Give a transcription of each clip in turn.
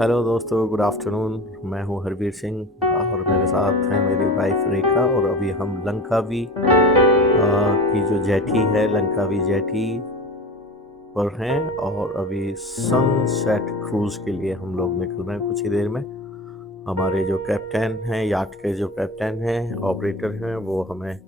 Hello दोस्तों, good afternoon. मैं हूं हरवीर सिंह और मेरे साथ हैं मेरी वाइफ रेखा। और अभी हम लंकावी की जो जेटी है, लंकावी जेटी पर हैं। और अभी सनसेट क्रूज़ के लिए हम लोग निकल रहे हैं कुछ ही देर में। हमारे जो कैप्टन हैं, याट के जो कैप्टन हैं, ऑपरेटर हैं, वो हमें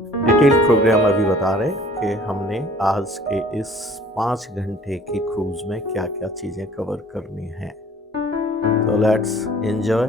डिटेल प्रोग्राम अभी बता रहे हैं कि हमने आज के इस 5 घंटे की क्रूज़ में क्या क्या चीज़ें कवर करनी हैं। So let's enjoy.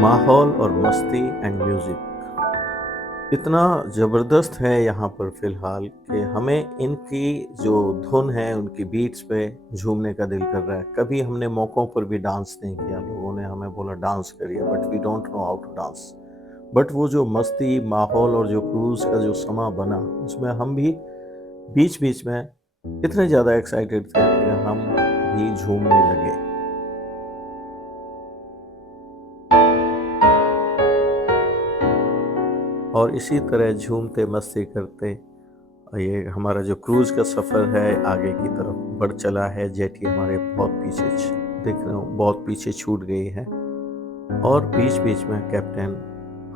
माहौल और मस्ती एंड म्यूजिक इतना ज़बरदस्त है यहाँ पर फ़िलहाल कि हमें इनकी जो धुन है, उनकी बीट्स पे झूमने का दिल कर रहा है। कभी हमने मौक़ों पर भी डांस नहीं किया। लोगों ने हमें बोला डांस करिए, but we don't know how to dance. But वो जो मस्ती, माहौल और जो क्रूज़ का जो समा बना, उसमें हम भी बीच-बीच में इतने ज़्यादा एक्साइटेड थे कि हम भी झूमने लगे। और इसी तरह झूमते मस्ती करते ये हमारा जो क्रूज़ का सफ़र है आगे की तरफ बढ़ चला है। जेटी हमारे बहुत पीछे देख रहे हो, बहुत पीछे छूट गई है। और बीच-बीच में कैप्टन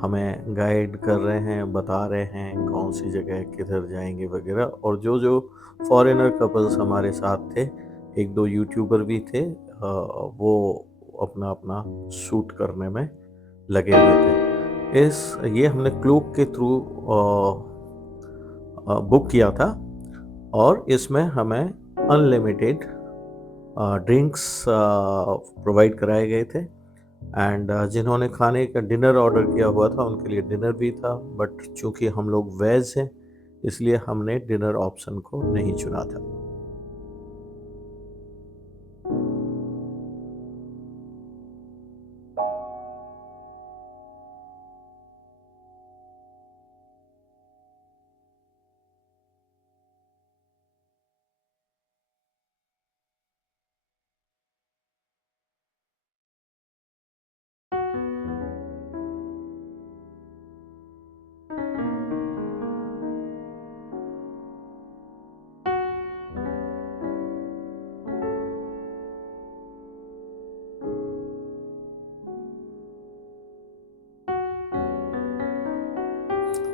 हमें गाइड कर रहे हैं, बता रहे हैं कौन सी जगह किधर जाएंगे वगैरह। और जो जो फॉरेनर कपल्स हमारे साथ थे, एक दो यूट्यूबर भी थे, वो अपना अपना शूट करने में लगे हुए थे। इस ये हमने क्लूक के थ्रू बुक किया था। और इसमें हमें अनलिमिटेड ड्रिंक्स प्रोवाइड कराए गए थे। एंड जिन्होंने खाने का डिनर ऑर्डर किया हुआ था उनके लिए डिनर भी था। बट चूंकि हम लोग वेज हैं, इसलिए हमने डिनर ऑप्शन को नहीं चुना था।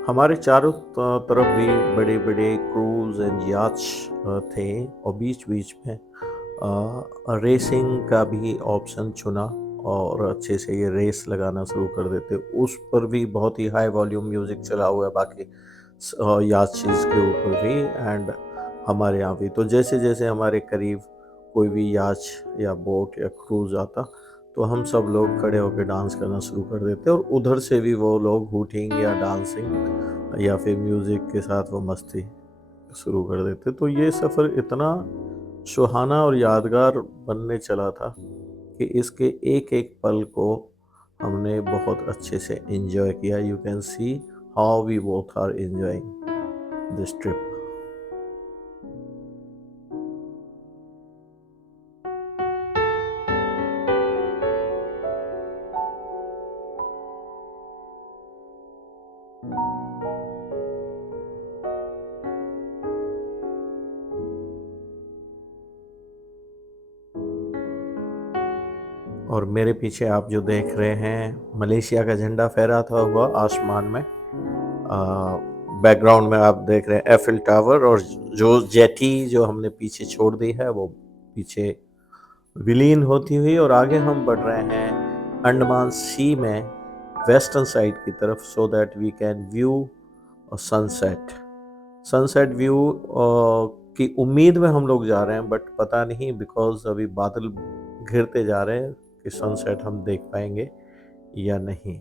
हमारे चारों तरफ भी बड़े बड़े क्रूज एंड याच थे। और बीच बीच में रेसिंग का भी ऑप्शन चुना और अच्छे से ये रेस लगाना शुरू कर देते। उस पर भी बहुत ही हाई वॉल्यूम म्यूज़िक चला हुआ है, बाकी याचीज़ के ऊपर भी एंड हमारे यहाँ भी। तो जैसे जैसे हमारे करीब कोई भी याच या बोट या क्रूज़ आता, तो हम सब लोग खड़े होकर डांस करना शुरू कर देते। और उधर से भी वो लोग हूटिंग या डांसिंग या फिर म्यूज़िक के साथ वो मस्ती शुरू कर देते। तो ये सफ़र इतना सुहाना और यादगार बनने चला था कि इसके एक एक पल को हमने बहुत अच्छे से एंजॉय किया। You can see how we both are enjoying this trip. और मेरे पीछे आप जो देख रहे हैं, मलेशिया का झंडा फहराता हुआ आसमान में। बैकग्राउंड में आप देख रहे हैं एफिल टावर। और जो जेटी जो हमने पीछे छोड़ दी है, वो पीछे विलीन होती हुई। और आगे हम बढ़ रहे हैं अंडमान सी में वेस्टर्न साइड की तरफ, so that we can view sunset. Sunset view की उम्मीद में हम लोग जा रहे हैं, बट पता नहीं, बिकॉज अभी बादल घिरते जा रहे हैं कि सनसेट हम देख पाएंगे या नहीं।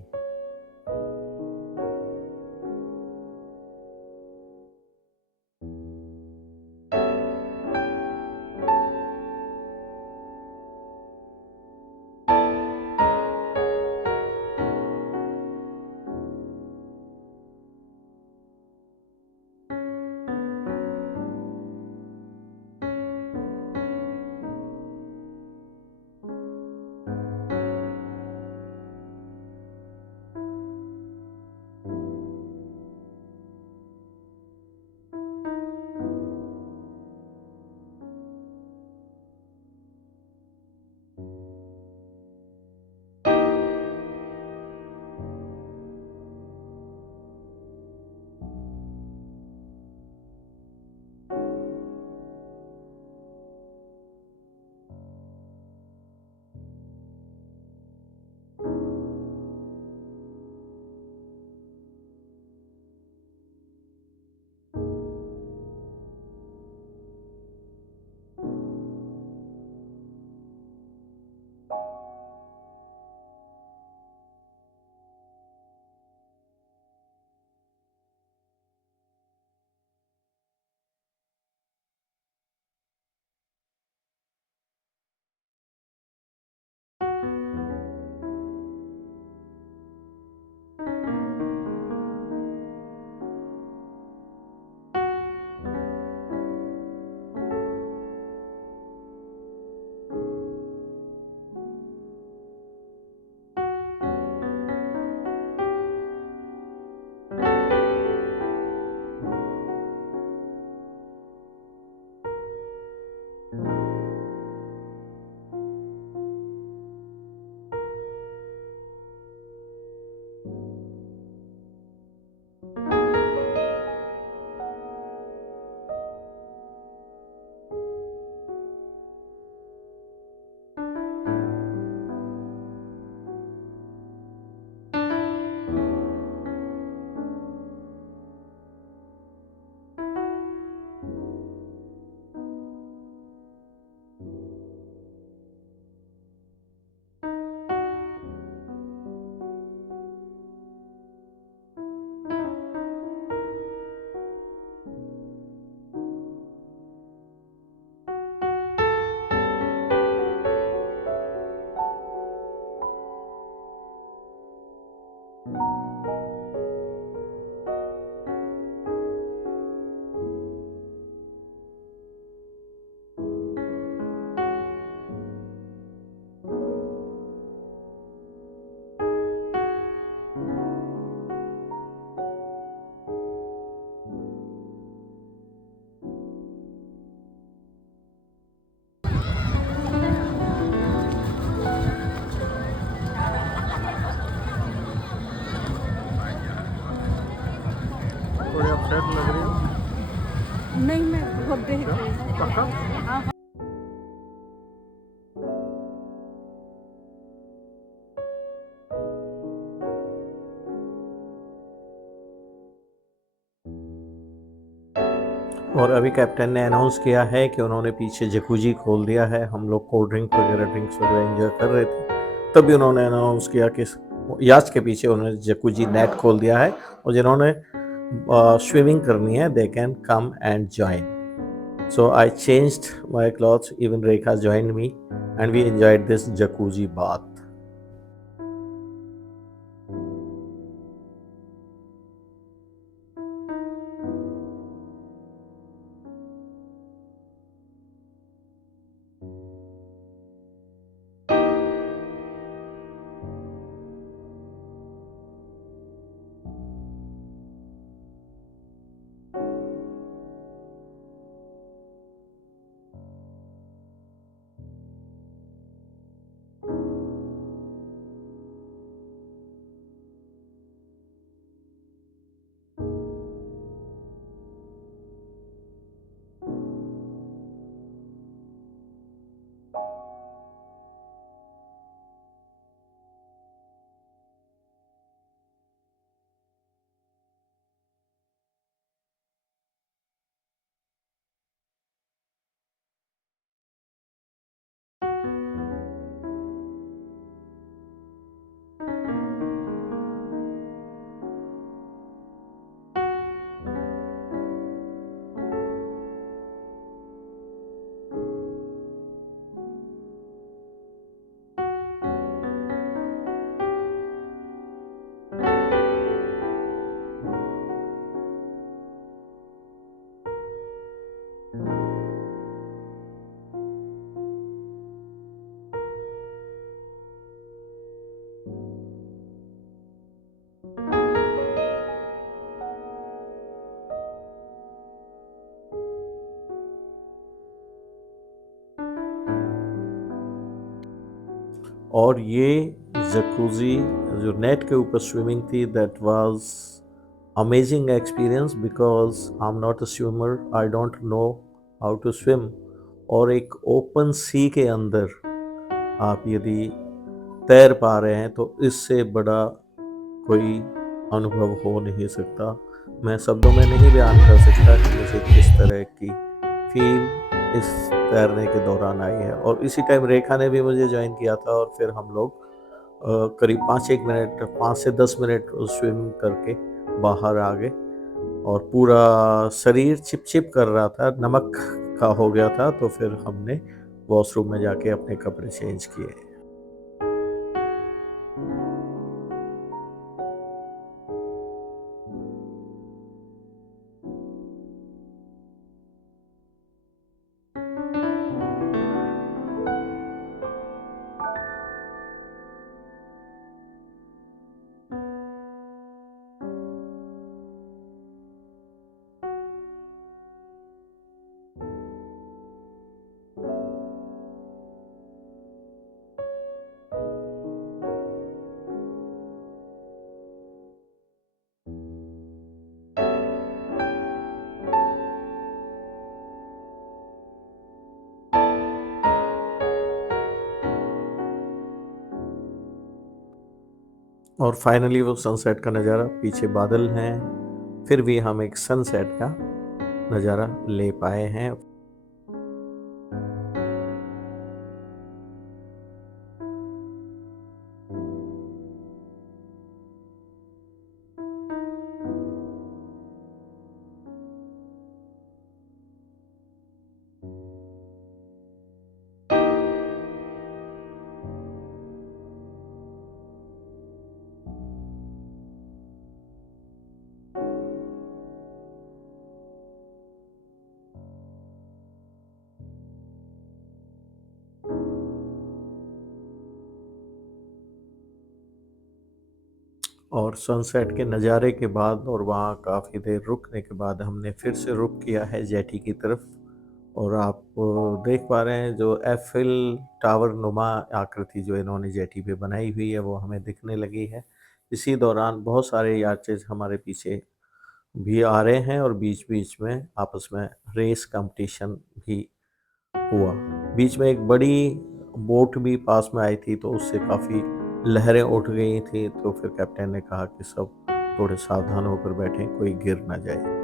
थोड़ी अपसेट लग रही हो? नहीं, मैं बहुत देख रही हूँ। पक्का? हाँ। और अभी कैप्टन ने अनाउंस किया है कि उन्होंने पीछे जकूजी खोल दिया है। हम लोग कोल्ड ड्रिंक वगैरह ड्रिंक्स वगैरह एंजॉय कर रहे थे, तभी उन्होंने अनाउंस किया कि याच के पीछे उन्होंने जकूजी नेट खोल दिया है, और जिन्होंने स्विमिंग करनी है they can come and join. So I changed my clothes, even Rekha join me, and we enjoyed this jacuzzi bath. और ये जकूज़ी जो नेट के ऊपर स्विमिंग थी, that was amazing experience because I am not a swimmer, I don't know how to swim. और एक open सी के अंदर आप यदि तैर पा रहे हैं तो इससे बड़ा कोई अनुभव हो नहीं सकता। मैं शब्दों में नहीं बयान कर सकता कि मुझे किस तरह की फील इस तैरने के दौरान आई है। और इसी टाइम रेखा ने भी मुझे ज्वाइन किया था और फिर हम लोग करीब 5 से 10 मिनट स्विम करके बाहर आ गए और पूरा शरीर चिपचिप कर रहा था, नमक का हो गया था। तो फिर हमने वॉशरूम में जाके अपने कपड़े चेंज किए। और फाइनली वो सनसेट का नज़ारा, पीछे बादल हैं, फिर भी हम एक सनसेट का नज़ारा ले पाए हैं। और सनसेट के नज़ारे के बाद और वहाँ काफ़ी देर रुकने के बाद हमने फिर से रुक किया है जेटी की तरफ। और आप देख पा रहे हैं जो एफिल टावर नुमा आकृति जो इन्होंने जेटी पे बनाई हुई है वो हमें दिखने लगी है। इसी दौरान बहुत सारे याचेज हमारे पीछे भी आ रहे हैं और बीच बीच में आपस में रेस कंपटीशन भी हुआ। बीच में एक बड़ी बोट भी पास में आई थी तो उससे काफ़ी लहरें उठ गई थी। तो फिर कैप्टन ने कहा कि सब थोड़े सावधान होकर बैठें, कोई गिर ना जाए।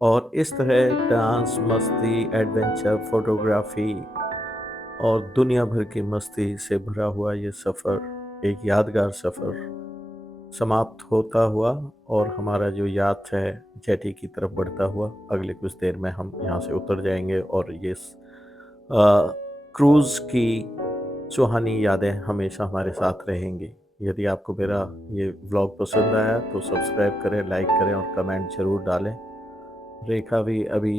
और इस तरह डांस, मस्ती, एडवेंचर, फोटोग्राफी और दुनिया भर की मस्ती से भरा हुआ ये सफ़र, एक यादगार सफ़र समाप्त होता हुआ और हमारा जो याद है जेटी की तरफ बढ़ता हुआ, अगले कुछ देर में हम यहाँ से उतर जाएंगे और ये क्रूज़ की सुहानी यादें हमेशा हमारे साथ रहेंगी। यदि आपको मेरा ये व्लॉग पसंद आया तो सब्सक्राइब करें, लाइक करें और कमेंट ज़रूर डालें। रेखा भी अभी